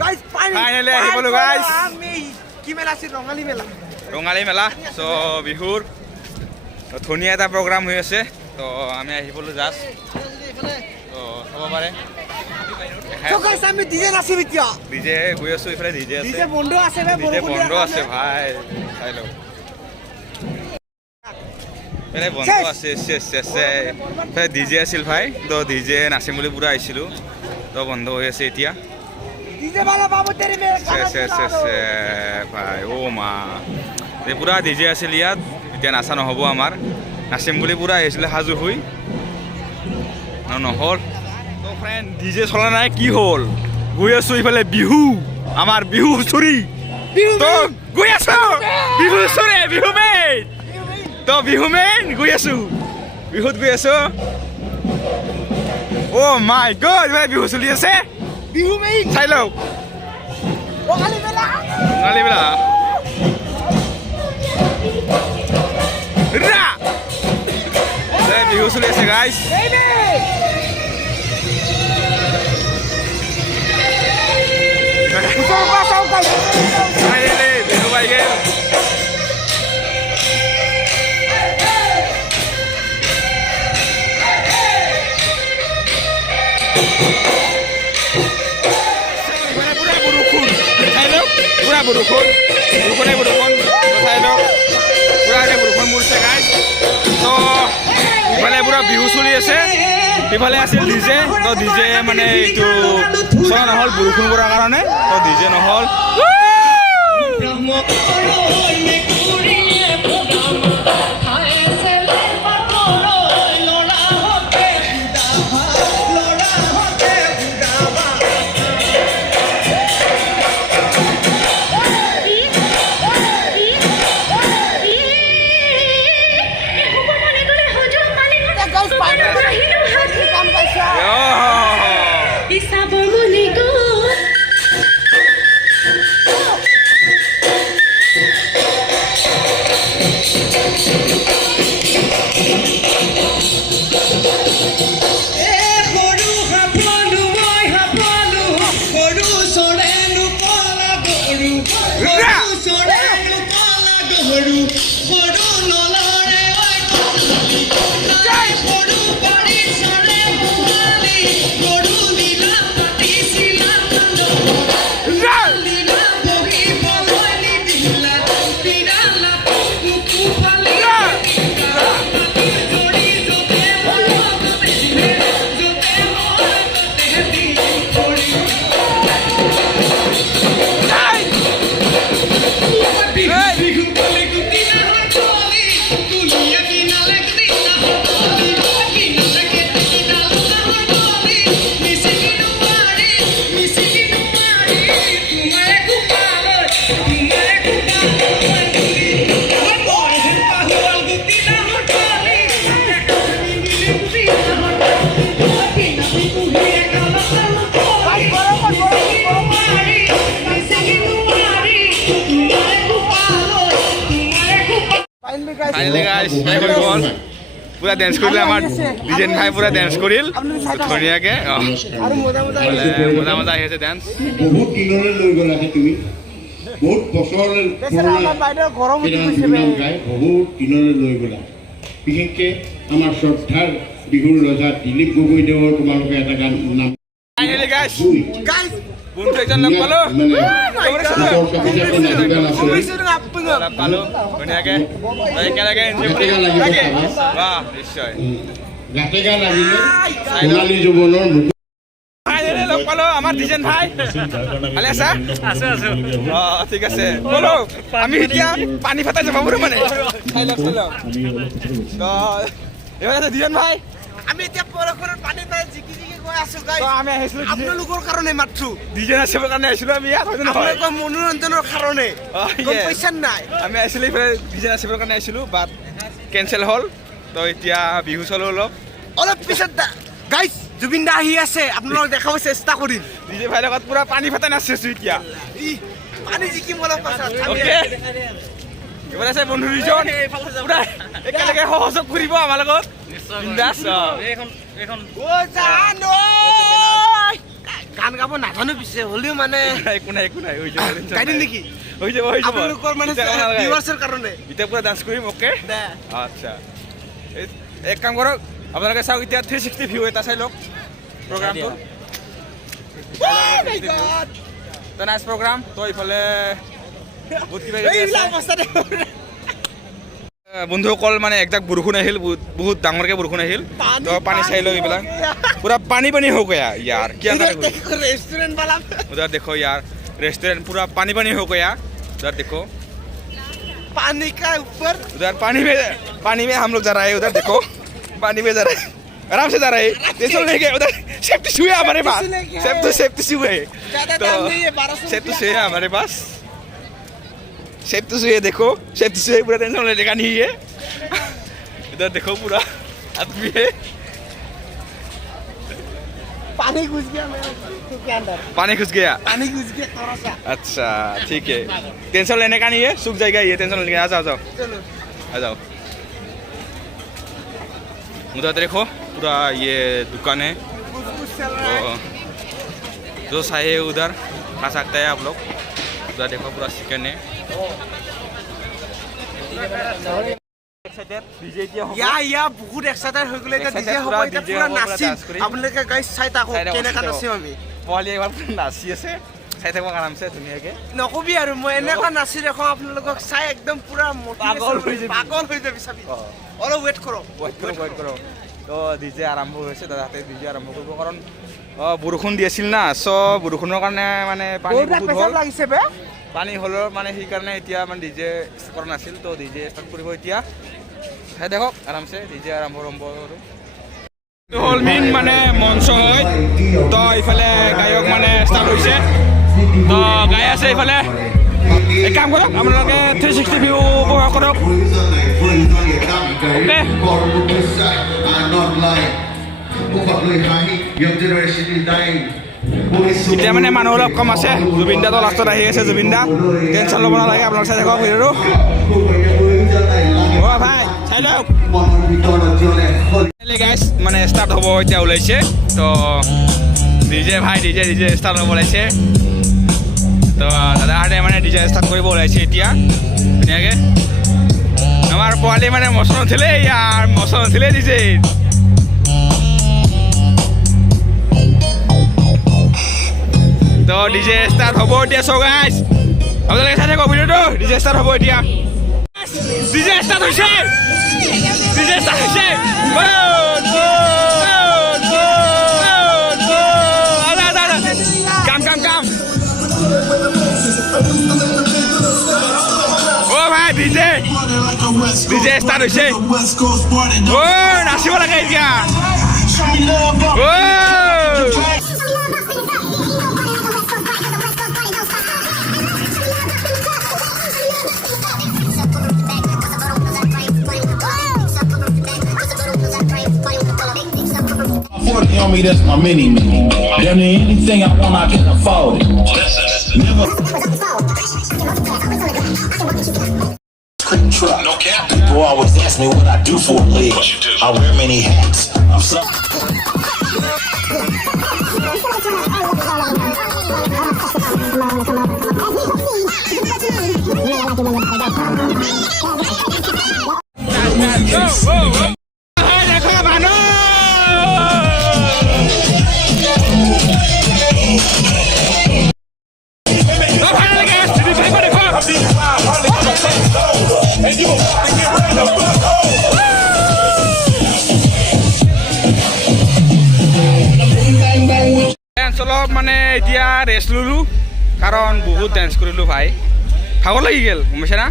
Guys finally আহি পালো guys আমি কি মেলা আছে ৰঙালী মেলা সো বিহুৰ ধুনীয়া এটা প্ৰগ্ৰাম হৈ আছে তো আমি আহি পালো জাষ্ট তো হ'ব পাৰে তো গাইস আমি ডিজে নাচিম এতিয়া ডিজে গৈ আছো ইফালে ডিজে আছে ডিজে বন্ধ আছে ডিজে বন্ধ আছে ভাই চাই লও এনে বন্ধ আছে ফে ডিজে আছিল ভাই তো ডিজে নাচিম বুলি পুৰা আহিছিলো তো বন্ধ হৈ আছে এতিয়া ডিজে वाला बाबू तेरे में ভাই ও মা এই পুৰা ডিজে আছিল ইয়াত এতিয়া নাচা নহ'ব আমাৰ নাচিম বুলি পুৰা আহিছিলে সাজু হৈ নহ'ল তো ফ্ৰেণ্ড ডিজে চলা নাই কি হ'ল গৈ আছো ইফালে বিহু আমাৰ বিহু হুঁচৰি তো গৈ আছো বিহু হুঁচৰি বিহু মেইন তো বিহু মেইন গৈ আছো বিহুত গৈ আছো অ' মাই গড বিহু চলি আছে বিহু মেইন চাই লওক ৰঙালী মেলা ৰা বিহু চলি আছে গাইজ বিহু পাই গেল বৰষুণে চাই লওক পুৰা বৰষুণ মৰিছে গাইজ তো ইফালে পুৰা বিহু চলি আছে ইফালে আছিল ডিজে তো ডিজে মানে এইটো চলা নহ'ল বৰষুণ পৰাৰ কাৰণে তো ডিজে নহ'ল পুৰা ডেন্স কৰিলে আমাৰ ডিজেন ভাই পুৰা ডেন্স কৰিল ধুনীয়াকে মজা মজা আহি আছে ডেন্স বহুত দিনলৈ লৈ গ'লা তুমি বহুত বছৰলৈ বহুত দিনলৈ লৈ গ'লা বিশেষকৈ আমাৰ শ্ৰদ্ধাৰ বিহুৰ ৰজা দিলীপ গগৈদেৱৰ তোমালোকে এটা গান নাম বন্ধু একজন লগ পালো ধুনীয়াকে একেলগে নিশ্চয় গাতেগা লাগিলে সোণালী জীৱনৰ লগ পালো আমাৰ ডিজেন ভাই ভালে আছা ঠিক আছে বলো আমি এতিয়া পানী ফাটাই যাব পাৰো মানে চাই লওক এবাৰ আছে ডিজেন ভাই আমি এতিয়া বৰষুণৰ পানী পাই জিকি গৈ আছো গাইস আমি আহিছিলো আপোনালোকৰ কাৰণে মাত্ৰ ডিজে নাচিবৰ কাৰণে আহিছিলো আমি আপোনালোকৰ মনোৰঞ্জনৰ কাৰণে গম পাইছেন নাই আমি আহিছিলো ডিজে নাচিবৰ কাৰণে আহিছিলো বাট কেনচেল হ'ল তো এতিয়া বিহু চলো অলপ পিছত গাইস জুবিন দা আহি আছে আপোনালোক দেখাব চেষ্টা কৰিম ডিজে ভাইৰ লগত পুৰা পানী ফাটাই নাচিছো এতিয়া পানী জিকিম অলপ পাছত এবাৰ আছে বন্ধু দুজন পুৰা একেলগে সহযোগ কৰিব আমাৰ লগত বিন্দাছ এখন ও জানো গান গাব নাজানো পিছে হ'লেও মানে একো নাই হৈ যাব গাই দিম নেকি হৈ যাব আপোনালোকৰ মানে ভিউৱাৰ্ছৰ কাৰণে এতিয়া পুৰা ডান্স কৰিম অ'কে দে আচ্ছা এক কাম কৰক আপোনালোকে চাওক এতিয়া 360 ভিউ এটা চাই লওক প্ৰগ্ৰামটো তো নাইচ প্ৰগ্ৰাম তো ইফালে বহুত কিবা কিবি আছে বন্ধুসকল মানে একজাক বৰষুণ আহিল বহুত ডাঙৰকৈ বৰষুণ আহিল তো পানী চাই লওক এইবিলাক পুৰা পানী हो गया यार क्या करें रेस्टोरेंट वाला उधर देखो यार रेस्टोरेंट पूरा पानी हो गया उधर देखो पानी का ऊपर उधर पानी में हम लोग जा रहे हैं उधर देखो पानी में जा रहे हैं आराम से जा रहे हैं टेंशन लेके उधर सेफ्टी शू है हमारे पास सेफ्टी शू है तो सेफ्टी शू है हमारे पास सेफ्टी शू है देखो सेफ्टी शू है पूरा टेंशन लेने का नहीं है इधर देखो पूरा आदमी है पानी घुस गया मेरे के अंदर पानी घुस गया थोड़ा सा अच्छा ठीक है टेंशन लेने का नहीं है सूख जाएगा ये टेंशन लेने का आ जाओ चलो आ जाओ उधर देखो पूरा ये दुकान है कुछ चल रहा है जो चाहे उधर खा सकते हैं आप लोग उधर देखो पूरा चिकन है या बहुत एक्साइटेड হৈ গলে এটা ডিজে হ'ব এটা পুৰা নাচিম আপোনালোকে গাইস চাই থাকক কেনেকা নাচিম আমি পোৱালি এবাৰ নাচি আছে চাই থাকক আৰামছে ধুনীয়াকে নকবি আৰু মই এনেকা নাচি দেখো আপোনালোকক চাই একদম পুৰা পাগল হৈ যাবি চাবি অলপ ৱেট কৰক তো ডিজে আৰম্ভ হৈছে দাদাতে ডিজে আৰম্ভ কৰিব কাৰণ বৰষুণ দি আছিল না চ বৰষুণৰ কাৰণে মানে পানী বহুত হ'ল লাগিছে বে পানী হ'লৰ মানে সেইকাৰণে এতিয়া মানে ডিজে কৰা নাছিল তো ডিজে ষ্টাৰ্ট কৰিব এতিয়া চাই দেখক আৰামছে ডিজে আৰম্ভ হ'ল মেইন মানে মঞ্চ হয় তো ইফালে গায়ক মানে ষ্টাৰ্ট হৈছে তো গাই আছে ইফালে এক কাম কৰক আপোনালোকে 360 ভিউ উপভোগ কৰক এতিয়া মানে মানুহ অলপ কম আছে জুবিন দাটো লাষ্টত আহি আছে জুবিন দা টেনশ্যন ল'ব নালাগে আপোনালোক চাই থাকক ভিডিঅ'টো অ' ভাই চাই লওক গাইছ মানে ষ্টাৰ্ট হ'ব এতিয়া ওলাইছে তো ডিজে ষ্টাৰ্ট হ'ব ওলাইছে তো দাদাহঁতে মানে ডিজে ষ্টাৰ্ট কৰিব ওলাইছে এতিয়া ধুনীয়াকৈ আমাৰ পোৱালি মানে মচন উঠিলে ইয়াৰ মচন উঠিলে ডিজে তো ডিজে ষ্টাৰ্ট হ'ব এতিয়া চ' গাইছ আপোনালোকে চাই থাকক ভিডিঅ'টো ডিজে ষ্টাৰ্ট হ'ব এতিয়া ডিজে ষ্টাৰ্ট হৈছে কাম অ' ভাই ডিজে ষ্টাৰ্ট হৈছে অ' নাচিব লাগে এতিয়া On me, that's my mini me. Damn near anything I want, I can afford it. Never. No cap. People always ask me what I do for a living. I wear many hats. I'm so. অলপ মানে এতিয়া rest ল'লোঁ কাৰণ বহুত dance কৰিলোঁ ভাই ভাগৰ লাগি গ'ল গম পাইছে না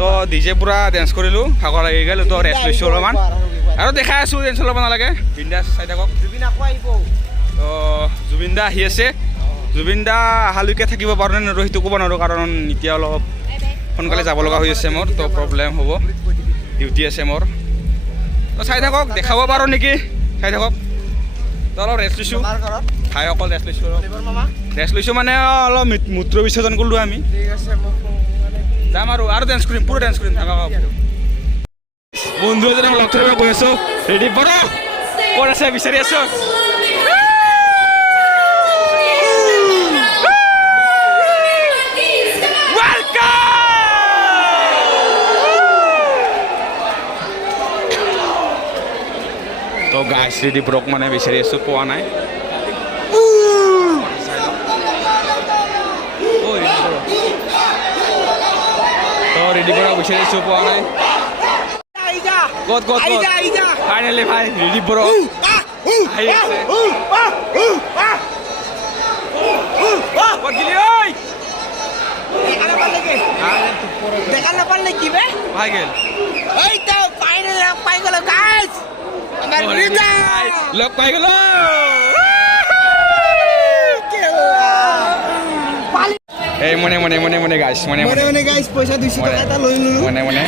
তো ডিজে পুৰা ডেন্স কৰিলোঁ ভাগৰ লাগি গ'ল তো ৰেষ্ট লৈছোঁ অলপমান আৰু দেখাই আছোঁ টেনশ্যন ল'ব নালাগে বিন্দাছ চাই থাকক তো জুবিন দা আহি আছে জুবিন দা অহালৈকে থাকিব পাৰোঁ নে নোৱাৰোঁ সেইটো ক'ব নোৱাৰোঁ কাৰণ এতিয়া অলপ সোনকালে যাব লগা হৈ আছে মোৰ তো প্ৰব্লেম হ'ব ডিউটি আছে মোৰ তো চাই থাকক দেখাব পাৰোঁ নেকি চাই থাকক তো অলপ ৰেষ্ট লৈছোঁ ভাই অকল ৰেষ্ট লৈছোঁ মানে অলপ মূত্ৰ বিসৰ্জন কৰিলোঁ আমি যাম আৰু ডেন্স কৰিম পুৰা ডেন্স কৰিম থাকক বন্ধু এজনক লগ ধৰিব গৈ আছোঁ ৰেডি বৰ ক'ত আছে বিচাৰি আছোঁ গাইছ ৰিদিপুৰক মানে বিচাৰি আছোঁ পোৱা নাই তো ৰিদিপুৰক বিচাৰি আছোঁ পোৱা নাই ক'ত ফাইনেলি ভাই ৰিদিপুৰক আহি আছে ক'ত গেলি ঐ দেখা নাপালে কি বে ভাই গেল এই তো ফাইনেল পাই গেল গাইস আমার রিদা লগ পাই গেল এই মনে গাইছ মনে গাইস পয়সা 200 টাকা এটা লই ললো মনে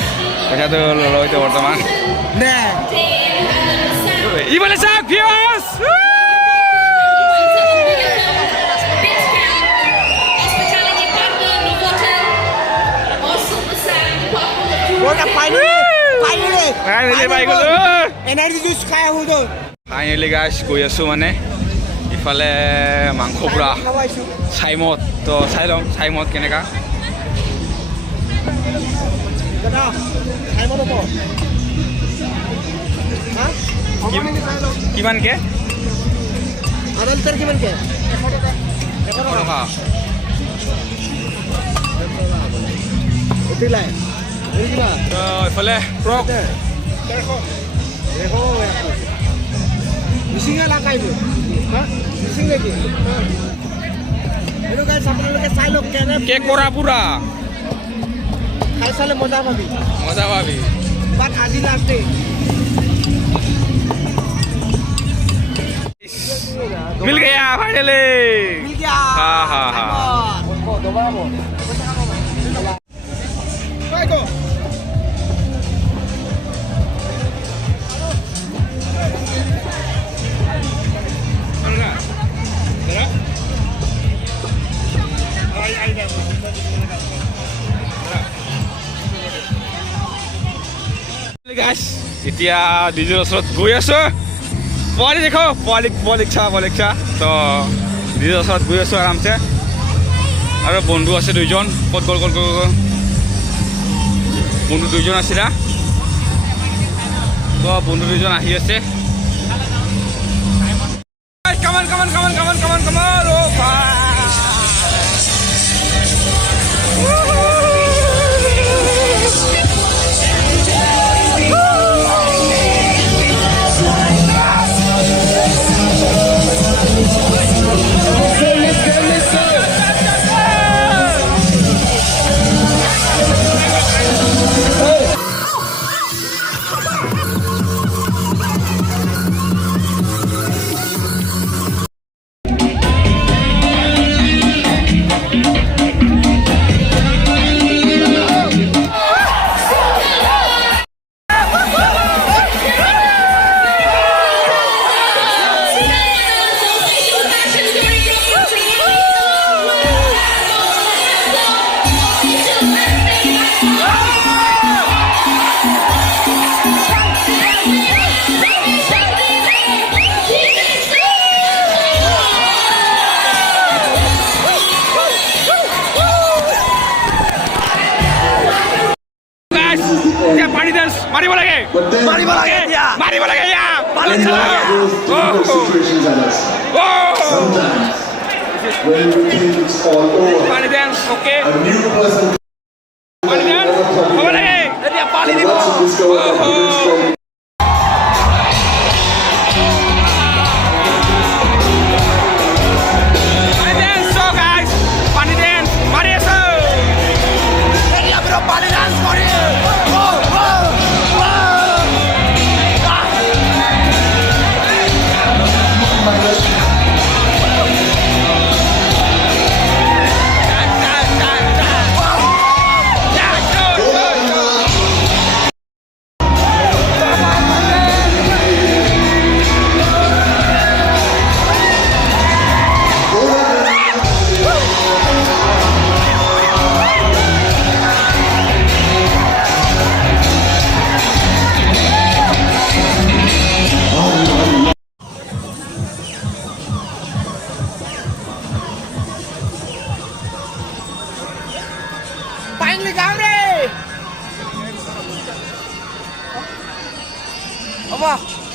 পইচাটো ললো এতিয়া বৰ্তমান না ই বলে চাক ভিউয়ার্স ওটা ফাইনালি পাই গ'লো এনার্জি জুস খাই হুদো ফাইনেলি গাইছ গৈ আছোঁ মানে ইফালে মাংস পুৰা খাওয়াইছো চাইমত তো চাই লওঁ চাইমত কেনেকা দাদা খাই মতো তো হ্যাঁ কিমানকে আদাল তার কিমানকে 100 টকা উঠিলাই এরিবা তো ইফালে ফ্ৰক দেখো মিসিং লাগাইবো হ্যাঁ মিসিং লাগি এনো গাইস আপনাদেৰকে চাই লোক কেনে কেক কৰা পুৰা খাই চালে মজা পাবি বাট আজি লাস্ট ডে মিল গয়া ফাইনালি মিল গয়া হা দবাবো কই গো গাইছ এতিয়া ডিজেৰ ওচৰত গৈ আছোঁ পোৱালি দেখো পোৱালিক চা তো ডিজেৰ ওচৰত গৈ আছোঁ আৰামছে আৰু বন্ধু আছে দুইজন ক'ত গ'ল বন্ধু দুইজন আছিলা তো বন্ধু দুইজন আহি আছে কামান অ পানী ডান্স মাৰিব লাগে When you think it's all over, পানী dance okay a new person পানী ডান্স হ'ব লাগে এতিয়া পানী দিব wants to discover that hidden strong পানী ডান্স so guys পানী ডান্স মাৰি আছো এই আমৰা পানি ডান্স কৰি ও Finally got it! Apa?